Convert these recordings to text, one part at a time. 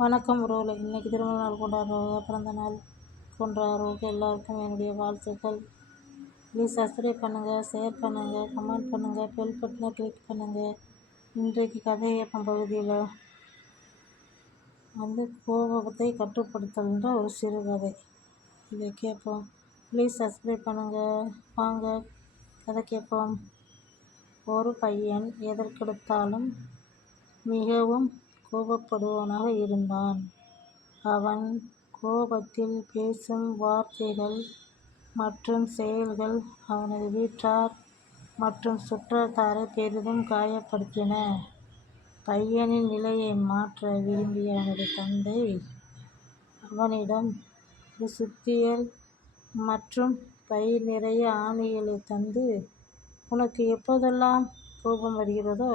வணக்கம் உறவுகளே, இன்றைக்கி திருமண நாள் கொண்டாடுறவங்க, பிறந்த நாள் கொண்டாடுறவங்க எல்லாருக்கும் என்னுடைய வாழ்த்துக்கள். ப்ளீஸ் சப்ஸ்கிரைப் பண்ணுங்கள், ஷேர் பண்ணுங்கள், கமெண்ட் பண்ணுங்கள், பெல் பட்டனை கிளிக் பண்ணுங்கள். இன்றைக்கு கதையப்பம் பகுதியில் கோபத்தை கட்டுப்படுத்தல்ன்ற ஒரு சிறுகதை இதை கேட்போம். ப்ளீஸ் சப்ஸ்கிரைப் பண்ணுங்கள். வாங்க கதை கேட்போம். ஒரு பையன் எதற்கெடுத்தாலும் மிகவும் கோபப்படுபவனாக இருந்தான். அவன் கோபத்தில் பேசும் வார்த்தைகள் மற்றும் செயல்கள் அவனது வீட்டார் மற்றும் சுற்றத்தாரை பெரிதும் காயப்படுத்தின. பையனின் நிலையை மாற்ற விரும்பிய அவனது தந்தை அவனிடம் ஒரு சுத்தியல் மற்றும் பை நிறைய ஆணிகளை தந்து, உனக்கு எப்போதெல்லாம் கோபம் வருகிறதோ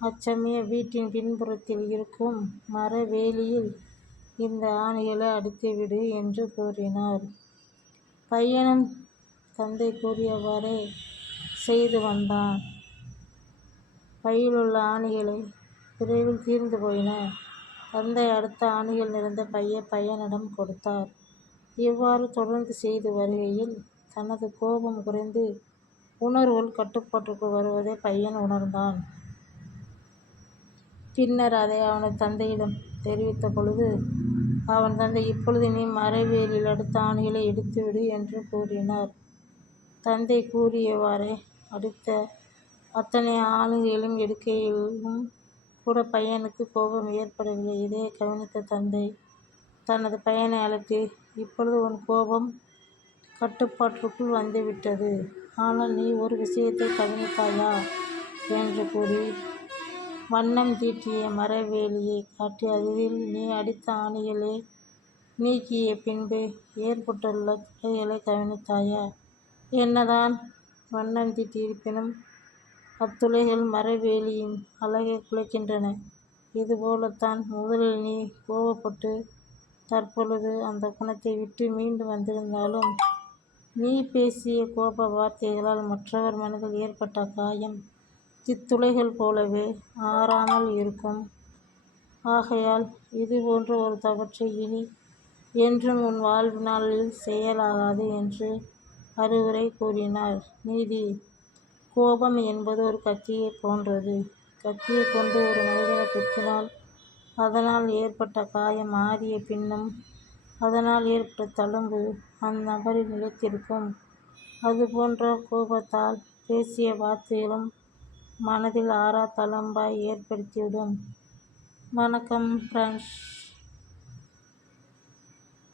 அச்சமயம் வீட்டின் பின்புறத்தில் இருக்கும் மர வேலியில் இந்த ஆணிகளை அடித்துவிடு என்று கூறினார். பையனும் தந்தை கூறியவாறே செய்து வந்தான். பையிலுள்ள ஆணிகளை விரைவில் தீர்ந்து போயின. தந்தை அடுத்த ஆணிகள் நிறைந்த பையை பையனிடம் கொடுத்தார். இவ்வாறு தொடர்ந்து செய்து வருகையில் தனது கோபம் குறைந்து உணர்வுகள் கட்டுப்பாட்டுக்குள் வருவதை பையன் உணர்ந்தான். பின்னர் அதை அவனது தந்தையிடம் தெரிவித்த பொழுது அவன் தந்தை, இப்பொழுது நீ மரவேலியில் அடுத்த ஆணிகளை எடுத்துவிடு என்று கூறினார். தந்தை கூறியவாறே அடித்த அத்தனை ஆணிகளையும் எடுக்கையிலும் கூட பையனுக்கு கோபம் ஏற்படவில்லை. இதை கவனித்த தந்தை தனது பையனை அழைத்து, இப்பொழுது உன் கோபம் கட்டுப்பாட்டிற்குள் வந்துவிட்டது. ஆனால் நீ ஒரு விஷயத்தை கவனித்தாயா என்று கூறி வண்ணம் தீட்டிய மரவேலியை காட்டி அதில் நீ அடித்த ஆணிகளை நீக்கிய பின்பு ஏற்பட்டுள்ள துளைகளை கவனித்தாயா? என்னதான் வண்ணம் தீட்டியிருப்பினும் அத்துளைகள் மரவேலியின் அழகை குலைக்கின்றன. இதுபோலத்தான் முதலில் நீ கோபப்பட்டு தற்பொழுது அந்த குணத்தை விட்டு மீண்டு வந்திருந்தாலும் நீ பேசிய கோப வார்த்தைகளால் மற்றவர் மனதில் ஏற்பட்ட காயம் இத்துளைகள் போலவே ஆறாமல் இருக்கும். ஆகையால் இதுபோன்ற ஒரு தவற்றை இனி என்றும் உன் வாழ்நாளில் செய்யலாகாது என்று அறிவுரை கூறினார். நீதி: கோபம் என்பது ஒரு கத்தியை போன்றது. கத்தியை கொண்டு ஒரு மனிதனை குத்தினால் அதனால் ஏற்பட்ட காயம் ஆறிய பின்னும் அதனால் ஏற்பட்ட தழும்பு அந்நபரில் நிலைத்திருக்கும். அதுபோன்ற கோபத்தால் பேசிய வார்த்தைகளும் மனதில் ஆறா தழும்பை ஏற்படுத்திவிடும். வணக்கம் ஃப்ரெண்ட்ஸ்.